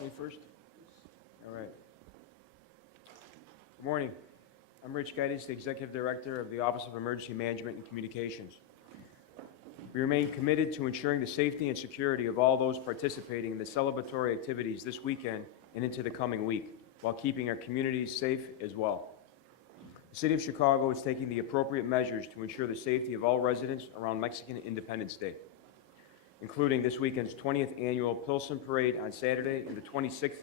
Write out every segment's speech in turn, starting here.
Me first? All right. Good morning. I'm Rich Gaitis, the Executive Director of the Office of Emergency Management and Communications. We remain committed to ensuring the safety and security of all those participating in the celebratory activities this weekend and into the coming week, while keeping our communities safe as well. The City of Chicago is taking the appropriate measures to ensure the safety of all residents around Mexican Independence Day, including this weekend's 20th Annual Pilsen Parade on Saturday and the 26th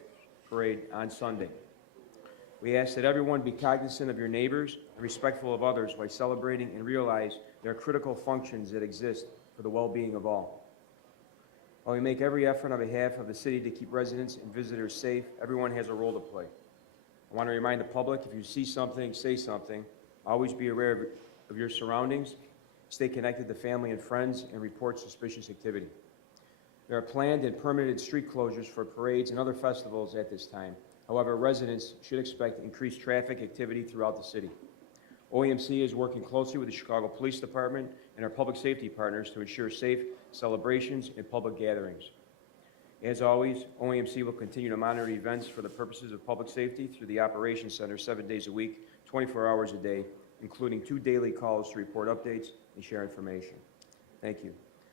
Parade on Sunday. We ask that everyone be cognizant of your neighbors and respectful of others while celebrating and realize there are critical functions that exist for the well-being of all. While we make every effort on behalf of the city to keep residents and visitors safe, everyone has a role to play. I want to remind the public, if you see something, say something. Always be aware of your surroundings. Stay connected to family and friends and report suspicious activity. There are planned and permitted street closures for parades and other festivals at this time. However, residents should expect increased traffic activity throughout the city. OEMC is working closely with the Chicago Police Department and our public safety partners to ensure safe celebrations and public gatherings. As always, OEMC will continue to monitor events for the purposes of public safety through the Operations Center 7 days a week, 24 hours a day, including 2 daily calls to report updates and share information. Thank you.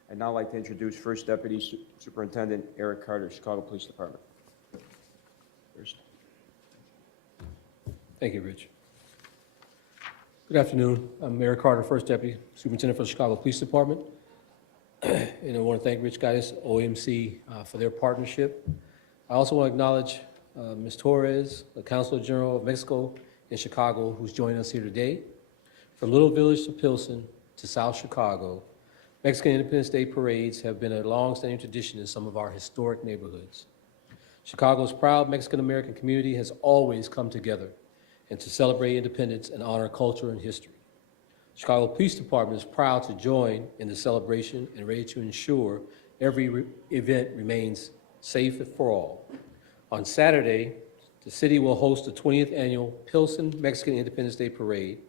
I'd now like to introduce First Deputy Superintendent Eric Carter, Chicago Police Department. First. Thank you, Rich. Good afternoon. I'm Eric Carter, First Deputy Superintendent for the Chicago Police Department. And I want to thank Rich Gaitis, OEMC, for their partnership. I also want to acknowledge Ms. Torres, the Consulate General of Mexico in Chicago, who's joining us here today. From Little Village to Pilsen to South Chicago, Mexican Independence Day parades have been a long-standing tradition in some of our historic neighborhoods. Chicago's proud Mexican-American community has always come together and to celebrate independence and honor culture and history. Chicago Police Department is proud to join in the celebration and ready to ensure every event remains safe for all. On Saturday, the city will host the 20th Annual Pilsen Mexican Independence Day Parade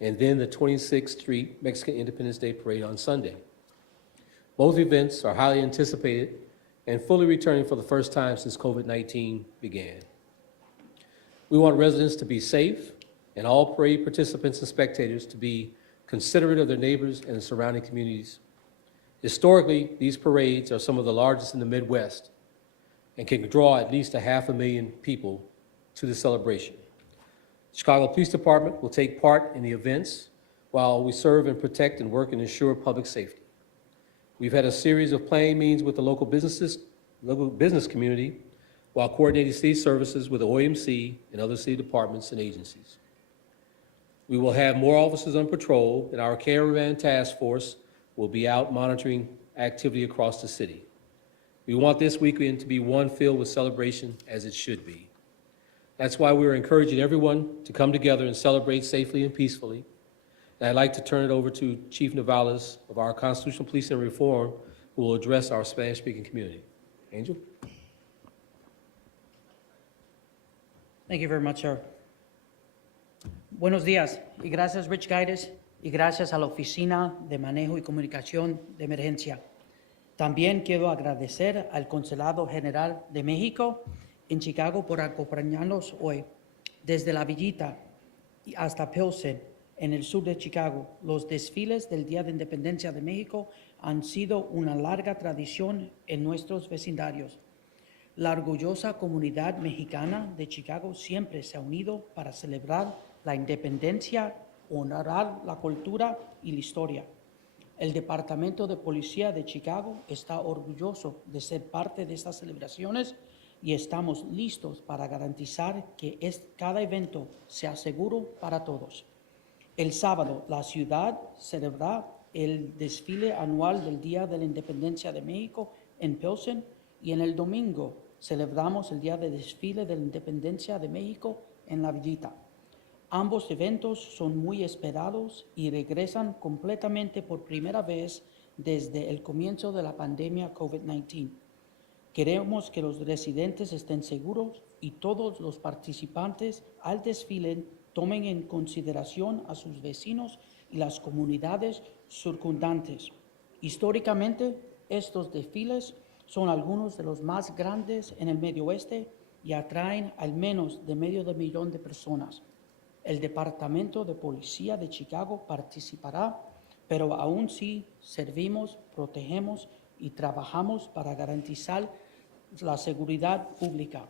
and then the 26th Street Mexican Independence Day Parade on Sunday. Both events are highly anticipated and fully returning for the first time since COVID-19 began. We want residents to be safe and all parade participants and spectators to be considerate of their neighbors and the surrounding communities. Historically, these parades are some of the largest in the Midwest and can draw at least 500,000 people to the celebration. The Chicago Police Department will take part in the events while we serve and protect and work and ensure public safety. We've had a series of planning meetings with the local business community while coordinating city services with the OEMC and other city departments and agencies. We will have more officers on patrol, and our caravan task force will be out monitoring activity across the city. We want this weekend to be one filled with celebration as it should be. That's why we're encouraging everyone to come together and celebrate safely and peacefully. And I'd like to turn it over to Chief Navales of our Constitutional Policing and Reform, who will address our Spanish-speaking community. Angel? Thank you very much, sir. Buenos días y gracias, Rich Gaitis, y gracias a la Oficina de Manejo y Comunicación de Emergencia. También quiero agradecer al Consulado General de México en Chicago por acompañarnos hoy. Desde la Villita hasta Pilsen, en el sur de Chicago, los desfiles del Día de Independencia de México han sido una larga tradición en nuestros vecindarios. La orgullosa comunidad mexicana de Chicago siempre se ha unido para celebrar la independencia, honorar la cultura y la historia. El Departamento de Policía de Chicago está orgulloso de ser parte de estas celebraciones y estamos listos para garantizar que cada evento sea seguro para todos. El sábado, la ciudad celebrará el desfile anual del Día de la Independencia de México en Pilsen y en el domingo celebramos el Día de Desfile de la Independencia de México en La Villita. Ambos eventos son muy esperados y regresan completamente por primera vez desde el comienzo de la pandemia COVID-19. Queremos que los residentes estén seguros y todos los participantes al desfile tomen en consideración a sus vecinos y las comunidades circundantes. Históricamente, estos desfiles Son algunos de los más grandes en el Medio Oeste y atraen al menos de medio de millón de personas. El Departamento de Policía de Chicago participará, pero aún sí servimos, protegemos y trabajamos para garantizar la seguridad pública.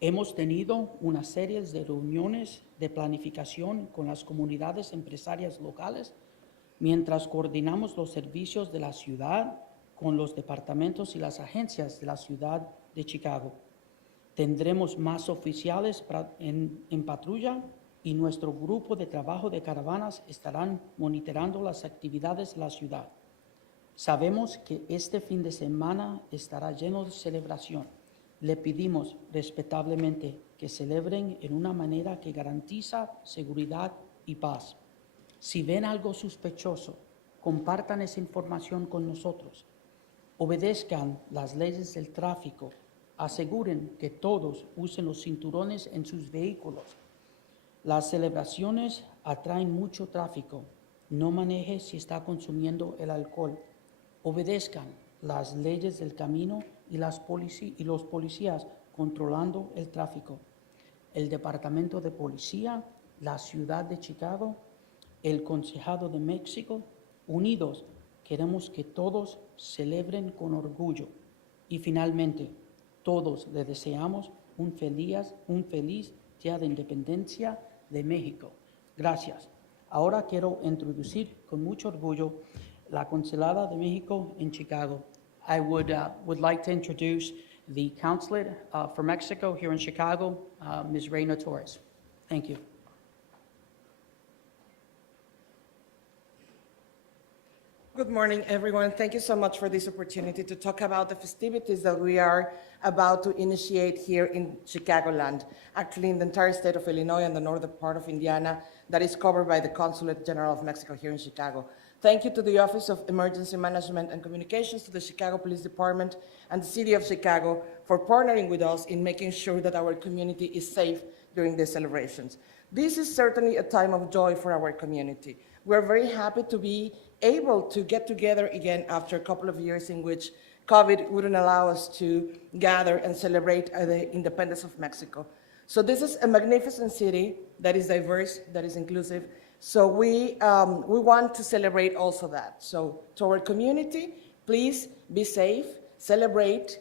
Hemos tenido una serie de reuniones de planificación con las comunidades empresarias locales mientras coordinamos los servicios de la ciudad con los departamentos y las agencias de la ciudad de Chicago. Tendremos más oficiales en patrulla y nuestro grupo de trabajo de caravanas estarán monitoreando las actividades de la ciudad. Sabemos que este fin de semana estará lleno de celebración. Le pedimos respetablemente que celebren en una manera que garantiza seguridad y paz. Si ven algo sospechoso, compartan esa información con nosotros. Obedezcan las leyes del tráfico. Aseguren que todos usen los cinturones en sus vehículos. Las celebraciones atraen mucho tráfico. No maneje si está consumiendo el alcohol. Obedezcan las leyes del camino y los policías controlando el tráfico. El Departamento de Policía, la Ciudad de Chicago, el Consulado de México, unidos, queremos que todos celebren con orgullo. Y finalmente, todos le deseamos un feliz Día de Independencia de México. Gracias. Ahora quiero introducir con mucho orgullo la Consulada de México en Chicago. I would like to introduce the Consulate for Mexico here in Chicago, Ms. Reina Torres. Thank you. Good morning, everyone. Thank you so much for this opportunity to talk about the festivities that we are about to initiate here in Chicagoland, actually in the entire state of Illinois and the northern part of Indiana that is covered by the Consulate General of Mexico here in Chicago. Thank you to the Office of Emergency Management and Communications, to the Chicago Police Department and the City of Chicago for partnering with us in making sure that our community is safe during the celebrations. This is certainly a time of joy for our community. We're very happy to be able to get together again after a couple of years in which COVID wouldn't allow us to gather and celebrate the independence of Mexico. So this is a magnificent city that is diverse, that is inclusive. So we want to celebrate also that. So to our community, please be safe, celebrate,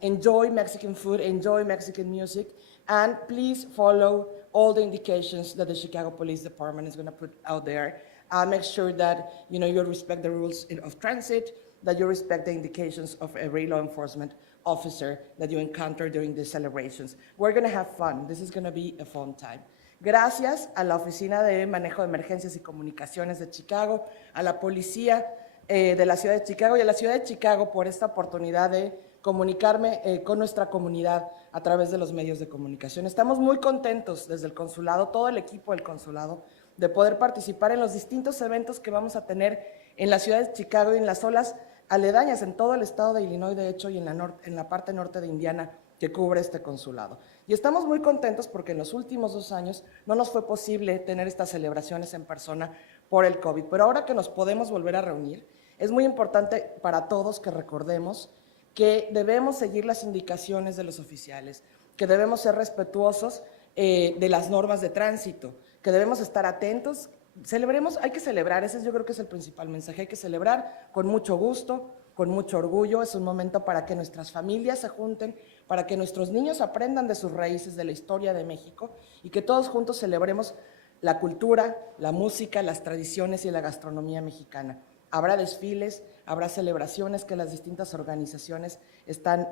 enjoy Mexican food, enjoy Mexican music, and please follow all the indications that the Chicago Police Department is going to put out there. Make sure that you respect the rules of transit, that you respect the indications of every law enforcement officer that you encounter during these celebrations. We're going to have fun. This is going to be a fun time. Gracias a la Oficina de Manejo de Emergencias y Comunicaciones de Chicago, a la Policía de la Ciudad de Chicago y a la Ciudad de Chicago por esta oportunidad de comunicarme con nuestra comunidad a través de los medios de comunicación. Estamos muy contentos desde el consulado, todo el equipo del consulado, de poder participar en los distintos eventos que vamos a tener en la ciudad de Chicago y en las zonas aledañas, en todo el estado de Illinois, de hecho, y en la parte norte de Indiana que cubre este consulado. Y estamos muy contentos porque en los últimos 2 años no nos fue posible tener estas celebraciones en persona por el COVID, pero ahora que nos podemos volver a reunir, es muy importante para todos que recordemos que debemos seguir las indicaciones de los oficiales, que debemos ser respetuosos de las normas de tránsito, que debemos estar atentos. Celebremos, hay que celebrar, ese yo creo que es el principal mensaje, hay que celebrar con mucho gusto, con mucho orgullo. Es un momento para que nuestras familias se junten, para que nuestros niños aprendan de sus raíces, de la historia de México, y que todos juntos celebremos la cultura, la música, las tradiciones y la gastronomía mexicana. Habrá desfiles, habrá celebraciones que las distintas organizaciones están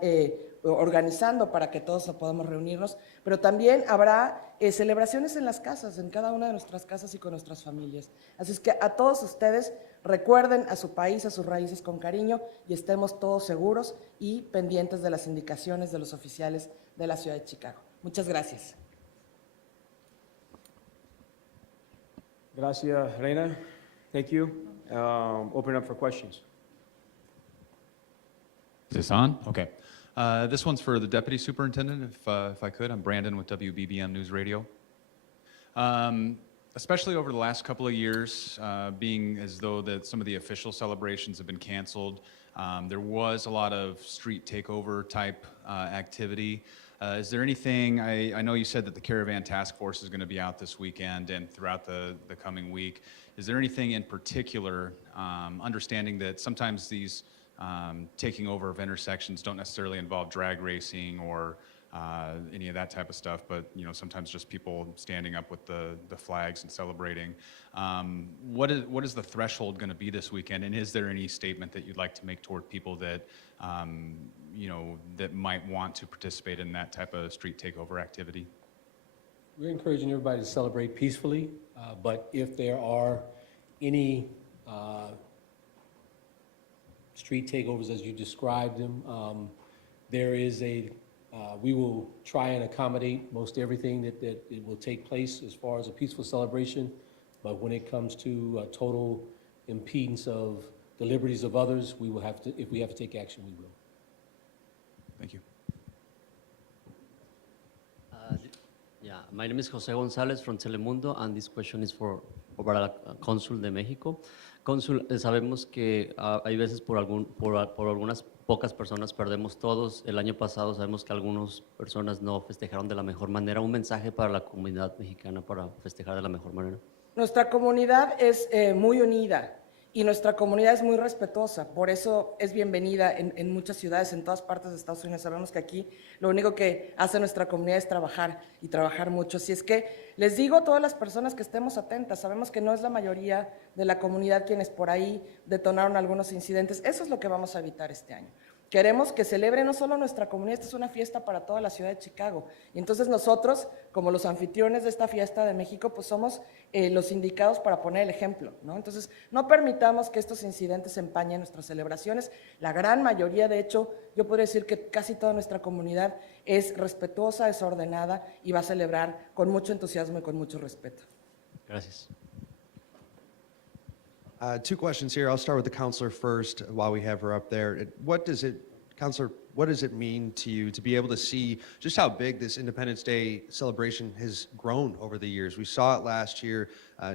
organizando para que todos podamos reunirnos, pero también habrá celebraciones en las casas, en cada una de nuestras casas y con nuestras familias. Así es que a todos ustedes recuerden a su país, a sus raíces con cariño y estemos todos seguros y pendientes de las indicaciones de los oficiales de la ciudad de Chicago. Muchas gracias. Gracias, Reina. Thank you. Open up for questions. Is this on? Okay. This one's for the Deputy Superintendent, if I could. I'm Brandon with WBBM News Radio. especially over the last couple of years, being as though that some of the official celebrations have been canceled. There was a lot of street takeover type activity. Is there anything, I know you said that the Caravan Task Force is going to be out this weekend and throughout the coming week. Is there anything in particular, understanding that sometimes these taking over of intersections don't necessarily involve drag racing or any of that type of stuff, but sometimes just people standing up with the flags and celebrating. What is the threshold going to be this weekend, and is there any statement that you'd like to make toward people that that might want to participate in that type of street takeover activity? We're encouraging everybody to celebrate peacefully, but if there are any street takeovers as you described them, there is we will try and accommodate most everything that it will take place as far as a peaceful celebration, but when it comes to total impedance of the liberties of others, we will have to, if we have to take action, we will. Thank you. Yeah, my name is Jose Gonzalez from Telemundo, and this question is for Consul de México. Consul, sabemos que hay veces por algunas pocas personas perdemos todos. El año pasado sabemos que algunas personas no festejaron de la mejor manera. Un mensaje para la comunidad mexicana para festejar de la mejor manera. Nuestra comunidad es muy unida y nuestra comunidad es muy respetuosa, por eso es bienvenida en muchas ciudades, en todas partes de Estados Unidos. Sabemos que aquí lo único que hace nuestra comunidad es trabajar y trabajar mucho. Así es que les digo a todas las personas que estemos atentas, sabemos que no es la mayoría de la comunidad quienes por ahí detonaron algunos incidentes. Eso es lo que vamos a evitar este año. Queremos que celebre no solo nuestra comunidad, esta es una fiesta para toda la ciudad de Chicago. Y entonces nosotros, como los anfitriones de esta fiesta de México, pues somos los indicados para poner el ejemplo, ¿no? Entonces, no permitamos que estos incidentes empañen nuestras celebraciones. La gran mayoría, de hecho, yo podría decir que casi toda nuestra comunidad es respetuosa, es ordenada y va a celebrar con mucho entusiasmo y con mucho respeto. Gracias. Two questions here. I'll start with the counselor first while we have her up there. Counselor, what does it mean to you to be able to see just how big this Independence Day celebration has grown over the years? We saw it last year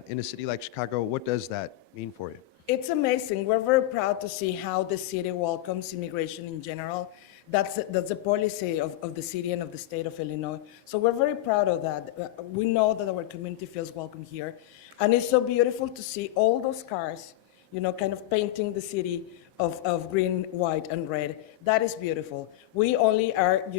in a city like Chicago. What does that mean for you? It's amazing. We're very proud to see how the city welcomes immigration in general. That's the policy of the city and of the state of Illinois. So we're very proud of that. We know that our community feels welcome here. And it's so beautiful to see all those cars, kind of painting the city of green, white, and red. That is beautiful. We only are,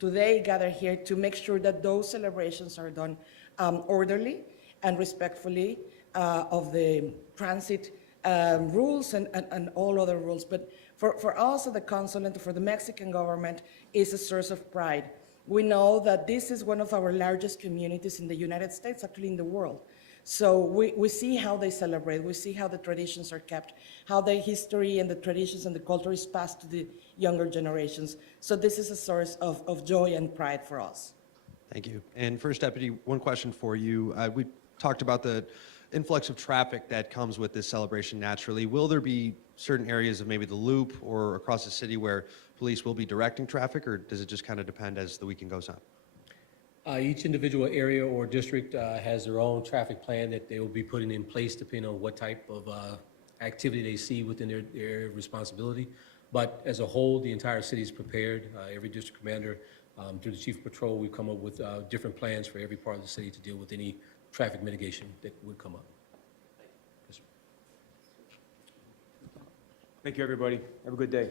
today gathered here to make sure that those celebrations are done orderly and respectfully of the transit rules and all other rules. But for us at the Consulate, for the Mexican government, is a source of pride. We know that this is one of our largest communities in the United States, actually in the world. So we see how they celebrate, we see how the traditions are kept, how the history and the traditions and the culture is passed to the younger generations. So this is a source of joy and pride for us. Thank you. And First Deputy, one question for you. We talked about the influx of traffic that comes with this celebration naturally. Will there be certain areas of maybe the Loop or across the city where police will be directing traffic, or does it just kind of depend as the weekend goes on? Each individual area or district has their own traffic plan that they will be putting in place depending on what type of activity they see within their area of responsibility. But as a whole, the entire city is prepared. Every district commander, through the chief of patrol, we've come up with different plans for every part of the city to deal with any traffic mitigation that would come up. Yes, sir. Thank you, everybody. Have a good day.